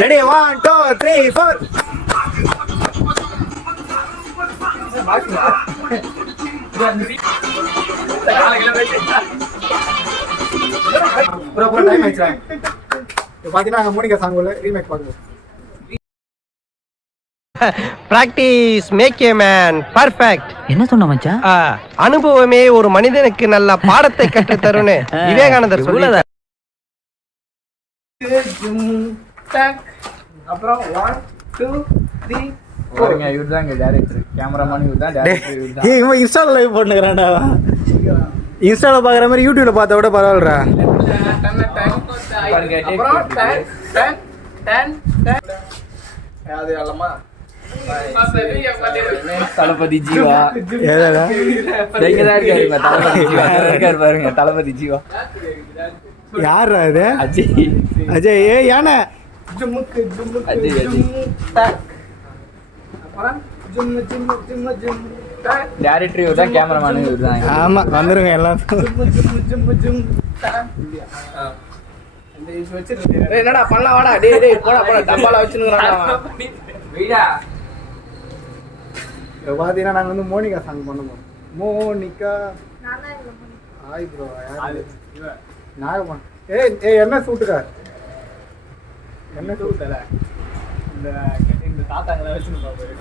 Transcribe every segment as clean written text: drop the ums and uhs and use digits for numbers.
Ready 1 2 3 4 bro time ஆயிடுச்சு பாத்தீங்கன்னா Monica song உள்ள ரீமேக் பாக்குறோம். Practice make a man perfect. என்ன சொன்ன மச்சான்? அனுபவமே ஒரு மனிதனுக்கு நல்ல பாடத்தை கற்று தரும்னு விவேகானந்தர் சொல்லுவார். அப்புறம் 1 2 3 பாருங்க, இவர்தாங்க டைரக்டர், கேமராமேன் இவர்தான், டைரக்டர் இவர்தான். ஏய் இவன் இன்ஸ்டால லைவ் போட்டுக்கறான்டா. இன்ஸ்டால பாக்குற மாதிரி யூடியூப்ல பார்த்தா விட பரவாயில்லடா. பாருங்க, அப்புறம் 10 அது அல்லமா தளபதி ஜீவா ஏடா எங்கதான் இருக்காரு தளபதி ஜீவா இருக்காரு பாருங்க. தளபதி ஜீவா யாரா இது? அஜய். அஜய் ஏ யானை ஜும்முக்கு ஜும்முக்கு அஜய், அஜய். ஜும்மு டக். அப்புறம் ஜும்மு ஜும்மு ஜும்மு ஜும்மு டக். டைரக்டர் இவர்தான், கேமராமேன் இவர்தான். ஆமா வந்துருங்க எல்லாம். ஜும்மு ஜும்மு ஜும்மு ஜும் டக். இந்த இது வச்சிருக்கேன். டேய் என்னடா பண்ணலாம் வாடா. டேய் டேய் போடா போடா டப்பால வச்சிருக்கறான்டா. வீடா பாத்தீங்கன்னா நாங்க வந்து மோனிகா சாங் பண்ண போறோம். Monica hi bro. யாரு நாகமன்? ஏய் ஏய் என்ன சூட்டுடா? என்ன சூட்டல? இந்த தாத்தாங்கள வச்சிருப்பா பாரு.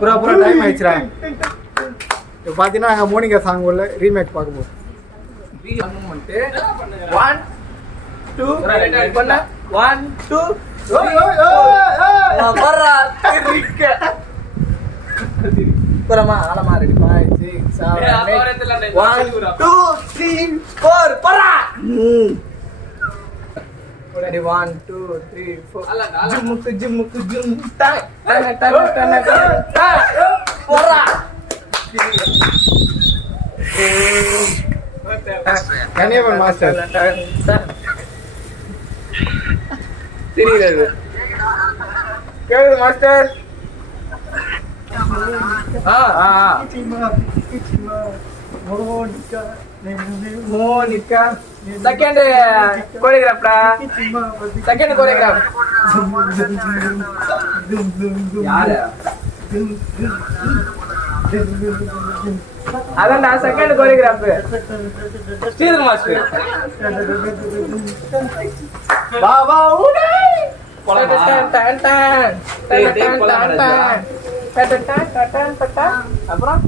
பூரா பூரா டைம் ஆயிடுச்சுடா. இப்போ பாத்தீங்கன்னா நாங்க மோனிகா சாங் உள்ள ரீமேக் பார்க்க போறோம். ரீமேக் 1 2 பண்ண 1 2 ஓய் ஓய் ஓய் வரா திரிக்க போறமா ஆலமா ரெடி 5 6 7 1 2 3 4 போறா ரெடி 1 2 3 4 ஜும்முக்கு ஜும்முக்கு ஜும் டக் டக் டக் டக் போறா கனியவன் மாஸ்டர் தெரியுது கேளு மாஸ்டர். மோனிகா செகண்ட் கோரியோகிராஃப்டா. செகண்ட் கோரியோகிராஃப் யாரு? அதான்டா செகண்ட் கோரியோகிராஃப் ஸ்ரீதர் மாஸ்டர். வா வா உடே டன் டன் டன் டன் டன் டன் டன். அப்புறம்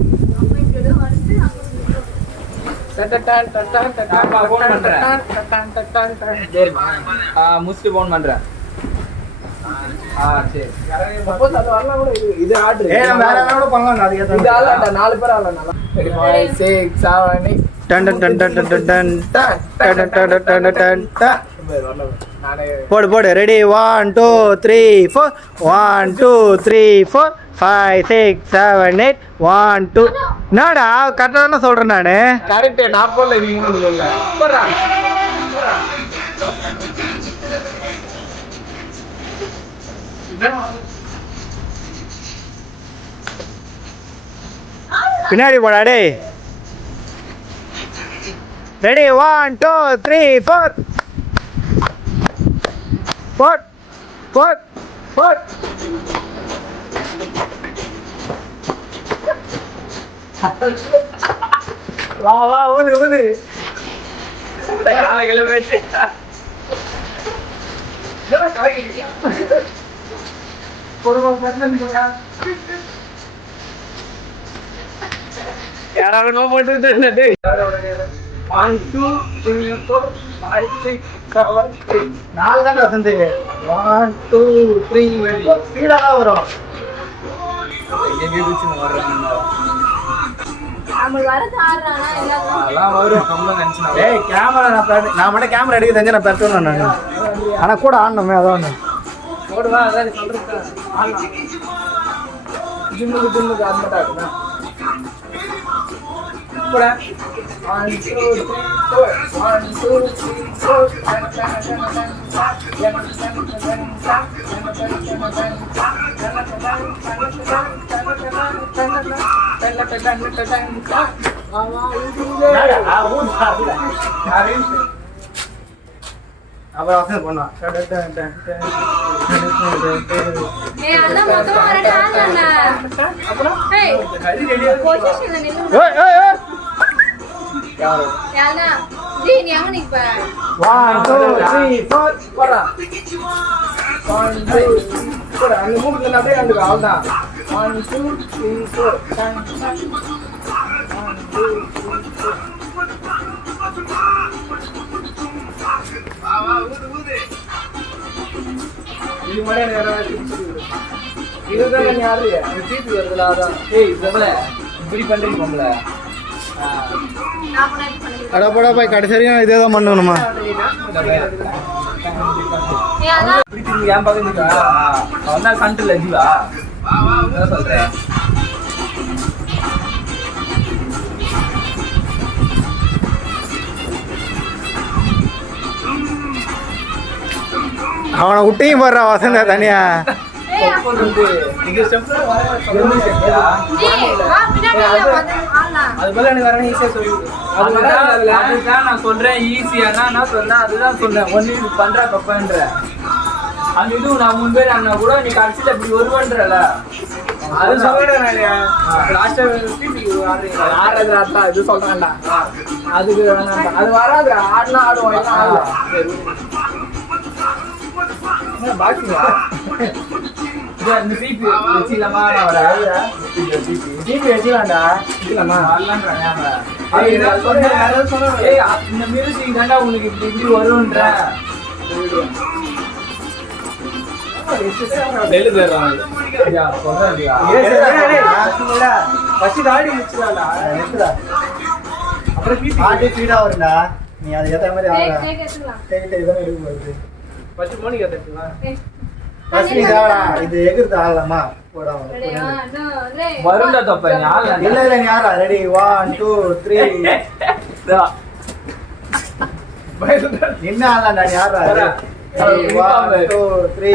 முடிச்சுட்டு போன் பண்றேன். சரி இது ஆர்டர். ஏய் நம்ம வேற என்ன கூட பண்ணலாம். அது இது ஆளடா 4 பேர் ஆளடா. 5 6 7 8 டன் டன் டன் டன் டன் டன் டன் டன் டன் டன் டன். போடு போடு ரெடி 1 2 3 4 1 2 3 4 5 6 7 8 1 2. என்னடா கரெக்டா தானே சொல்றேன் நானு. கரெக்ட் நான் போடல நீ இல்ல போறா. பின்னாடி போடா டேய். Ready 1 2 3 4 boat boat boat. வா வா ஊது ஊது. காலையில வெச்சு பொறுமை பண்ணா யாராவது நோ போட்டு என்னது 1 2 3 4 5 6 7 8 நாலு தான் வசந்த். 1 2 3 ஸ்பீடா வரும். எங்க குச்சி வர்றாங்க நம்ம வரது ஆடுறானா எல்லாரும் அதெல்லாம் வரும் கம்மல நினைச்சேன். ஏய் கேமரா நான் மட்டும் கேமரா எடுக்க தெரிஞ்ச நான் பெட்டணும் நான். ஆனா கூட ஆடணுமே அதான் போடுவா அதான் சொல்றேன். ஆடலாம் ஜிம்முக்கு ஆடமாட்டாங்க. போட 1 2 3 4 1 2 3 4 அப்புறம் வசனம் பண்ணோம். ஏய் அண்ணா மொத்தமா ரெடி ஆடுறா அப்புறம் ஏய் பொசிஷன்ல நின்னு ஏய் ஏய் ஏய் யானா ஜி நீ அங்க நிப்ப 1 2 3 4 போடா 1 2 போடா அந்த மூக்குல அப்படியே வந்துங்க அவ்வளவுதான் 1 2 3 4 இது மாதிரி நேரம் இதுதான் நீ ஆடுறிய இது தீட்டு வருதுல அதான் ஏய் பொம்பளை இப்படி பண்றீங்க பொம்பளை நான் பண்ணி பண்ணுங்க அடப்படா போய் கடைசியா இதே தான் பண்ணணுமா ஏய் அண்ணா இப்படி திரும்பி ஏன் பக்கம் நிக்கா அவன் தான் கண்ட்ரோல் ஜீவா என்ன சொல்றேன் அவனை விட்டையும் போடுறா வசந்த தனியா ஏய் நீங்க ஸ்டெப்ல வர ஜி வா பின்னாடி வந்து ஆடலாம் அது போல எனக்கு வரணும் ஈஸியா சொல்லு அதுதான் நான் சொல்றேன் ஈஸியானா நான் சொன்னேன் அதுதான் சொன்னேன் ஒன்னு இது பண்ற தப்புன்ற அந்த இது நான் முன்பே நான் கூட நீ கடைசியில இப்படி வருவன்றல அது சொல்றேன் லாஸ்ட் ஆடுறது ஆடலாம் இது சொல்றேன்டா அதுக்கு வேணாம் அது வராது ஆடலாம் ஆடுவோம் எல்லாம் ஆடலாம் பாக்கிங்களா இந்த ஜிபி வச்சிடலாமா வர ஜிபி வச்சிடலாம்டா வச்சிடலாமா இந்த மியூசிக் தாண்டா உனக்கு இப்படி இப்படி வரும்ன்ற நீ அது ஏத்த மாதிரி டேக் ஆடுற டேக் எடுத்துக்கலாம் இதெல்லாம் எடுக்க போகுது பச்சை மோனிக்கு எடுத்துக்கலாம் ஏய் இது எகிர்த்து ஆடலாமா போடா ரெடி 1 2 3 வருண்டா தப்ப நீ ஆள இல்ல இல்ல நீ ஆடா ரெடி 1 2 3 என்ன ஆடலாம்டா நீ ஆடுறா 1 2 3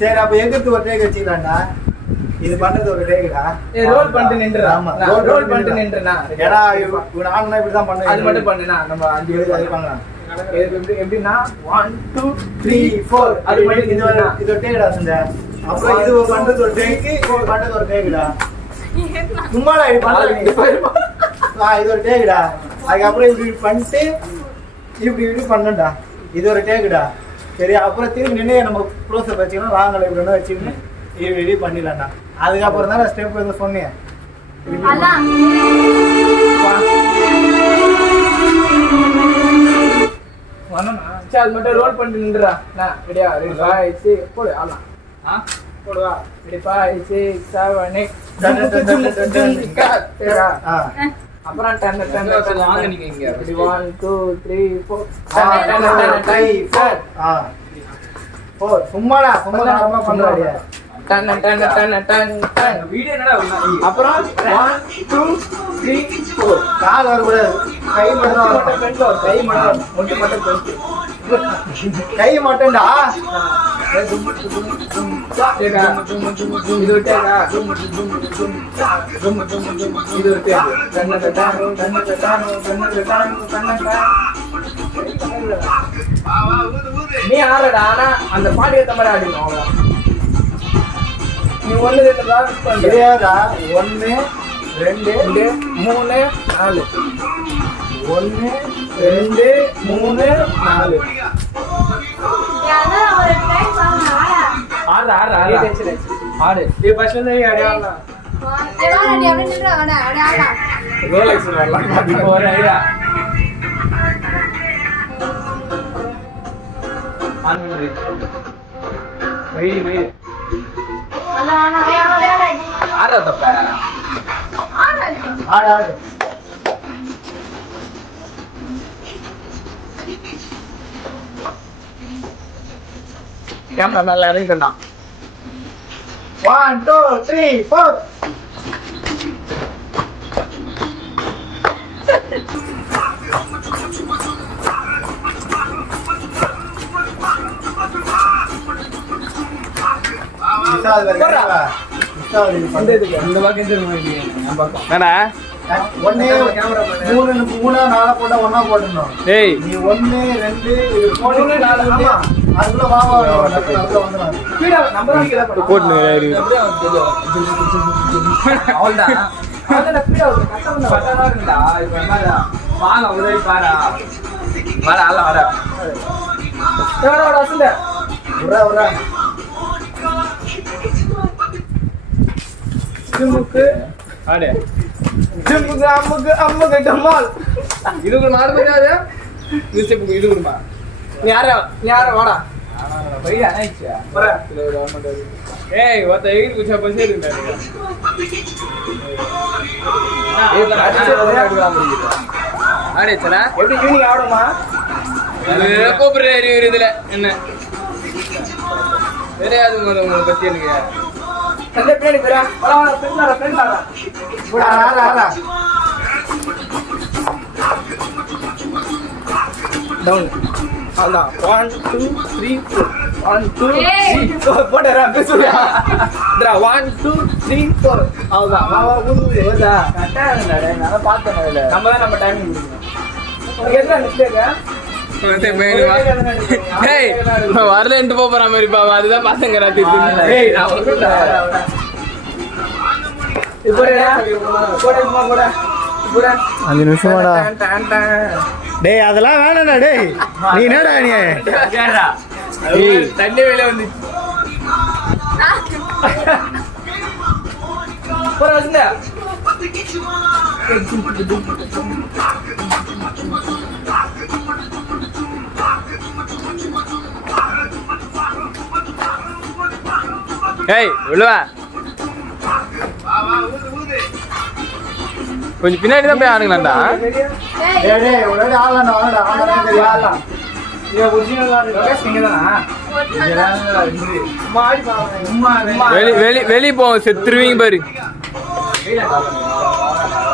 சரி அப்ப எகிர்த்து ஒரு டேக் வச்சுக்கலாம்டா இது பண்றது ஒரு டேக்குடா ரோல் பண்ணிட்டு நின்றா ஆமா ரோல் பண்ணிட்டு நின்றனா ஏடா இவன் ஆடுனா இப்படி தான் பண்ணு அது மட்டும் பண்ணுனா நம்ம அந்த அது பண்ணலாம் எப்படின்னா 1 2 3 4 அது மட்டும் இது ஒரு டேக்குடா சண்டை அப்புறம் இது பண்றது ஒரு டேக்கு இது பண்றது ஒரு டேக்குடா சும்மாடா இது பண்ணல இது ஒரு டேக்குடா அதுக்கப்புறம் இப்படி பண்ணிட்டு இப்படி பண்ணண்டா இது ஒரு டேக்குடா சரி அப்புறம் திரும்பி நின்று நம்ம க்ளோஸ் வச்சுக்கணும் ராங்கலை இப்படி வச்சுக்கணும் ரெடி பண்ணிடலாம்டா அதுக்கப்புறம் தான் ஸ்டெப் வந்து சொன்னேன் அதான் வரணும்னா சரி அது மட்டும் ரோல் பண்ணிட்டு நின்றா நான் ரெடியா ரெடி 5 6 போடு ஆலாம் போடுவா ரெடி 5 6 7 8 அப்புறம் 10 10 வாங்க நீங்க இங்க ரெடி 1 2 3 4 4 சும்மாடா சும்மா பண்றாடியா 10 வீடியோ என்னடா அப்புறம் 1 2 3 4 கால் வரக்கூடாது கை மட்டும் கை மட்டும் கை மட்டும்டா இது விட்டேடா இது விட்டே நீ ஆடுறடா ஆனா அந்த பாட்டு ஏத்த மாதிரி ஆடிக்கணும் அவ்வளோ நீ 1 2 தான் கிடையாதா 1 2 3 4 1 2 3 4 யானா ஒரு டைம் வாங்க ஆறு ஆறு இது ஃபர்ஸ்ட்ல இருந்து ஆடலாம் ஏடா ரெடி அப்படியே நின்றா ஆடலாம் ரோலெக்ஸ் வரலாம் இப்போ ஒரு ஐடியா ஆன் பண்ணி வை ஆறா தப்ப ஆடு ஆடு கேமரா நல்லா இறங்கிட்டா 1 2 3 4 இந்த பக்கம் ஒன்னே மூணா நாளா போட்டா ஒன்னா போட்டுருந்தோம். டேய் நீ 1 2 இது போட்டு 4 ஆமா அதுக்குள்ள வா வா அதுக்குள்ள வந்துறாங்க. ஸ்பீடா நம்ம தான் கீழ போட்டுங்க அவ்வளவுதான். அதெல்லாம் ஸ்பீடா வந்து கஷ்டம் பட்டா இருந்தா இப்போ என்னடா வாங்க உதவி பாரா வர ஆள வர வர வர வசந்த வர வர ஜிம்முக்கு ஆடே ஜிம்முக்கு அம்முக்கு டமால் இதுக்கு மாறுபடாது நியூஸ்பேப்பர் இது கொடுமா நீ யார வாடா பையா ஆயிச்சா வர ஏய் ஒத்த எகிரி குச்சா பசே இருந்தா ஆடே சரா எப்படி யூனிக் ஆடுமா கூப்பிடுற இதுல என்ன தெரியாது உங்களை பத்தி எனக்கு சண்டே பின்னாடி போறா வர வர ஃப்ரெண்ட் வர போடா ஆடா டவுன் அதான் 1 2 3 4 1 2 3 4 போடா பேசுடா 1 2 3 4 அவ்வளவுதான் வா வா ஊது ஓடா கரெக்டா இருந்தாடே நான் பார்த்தேன் அதுல நம்ம தான் நம்ம டைமிங் முடிக்கணும் எதுல மிஸ்டேக் வரலன்ட்டு போற மாதிரி பாவா அதுதான் பாசங்க ராத்தி ஏய் நான் வரேன்டா போடா 5 நிமிஷமாடா டேய் அதெல்லாம் வேணாடா டேய் நீ என்னடா நீ தண்ணி வேலை வந்து போற வசந்த ஏய் விழுவா கொஞ்சம் பின்னாடி தான் போய் ஆடுங்களாண்டா டேய் டேய் ஒரே ஆளடா ஆளடா தெரியா ஆளடா இது ஒரிஜினலா இருக்கு நீங்க தானா மாடி பாருங்க வெளி போவோம் செத்துருவீங்க பாரு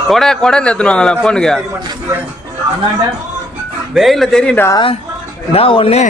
கொடை எடுத்துவாங்களா போனுங்க வெயில தெரியும்டா நான் ஒண்ணு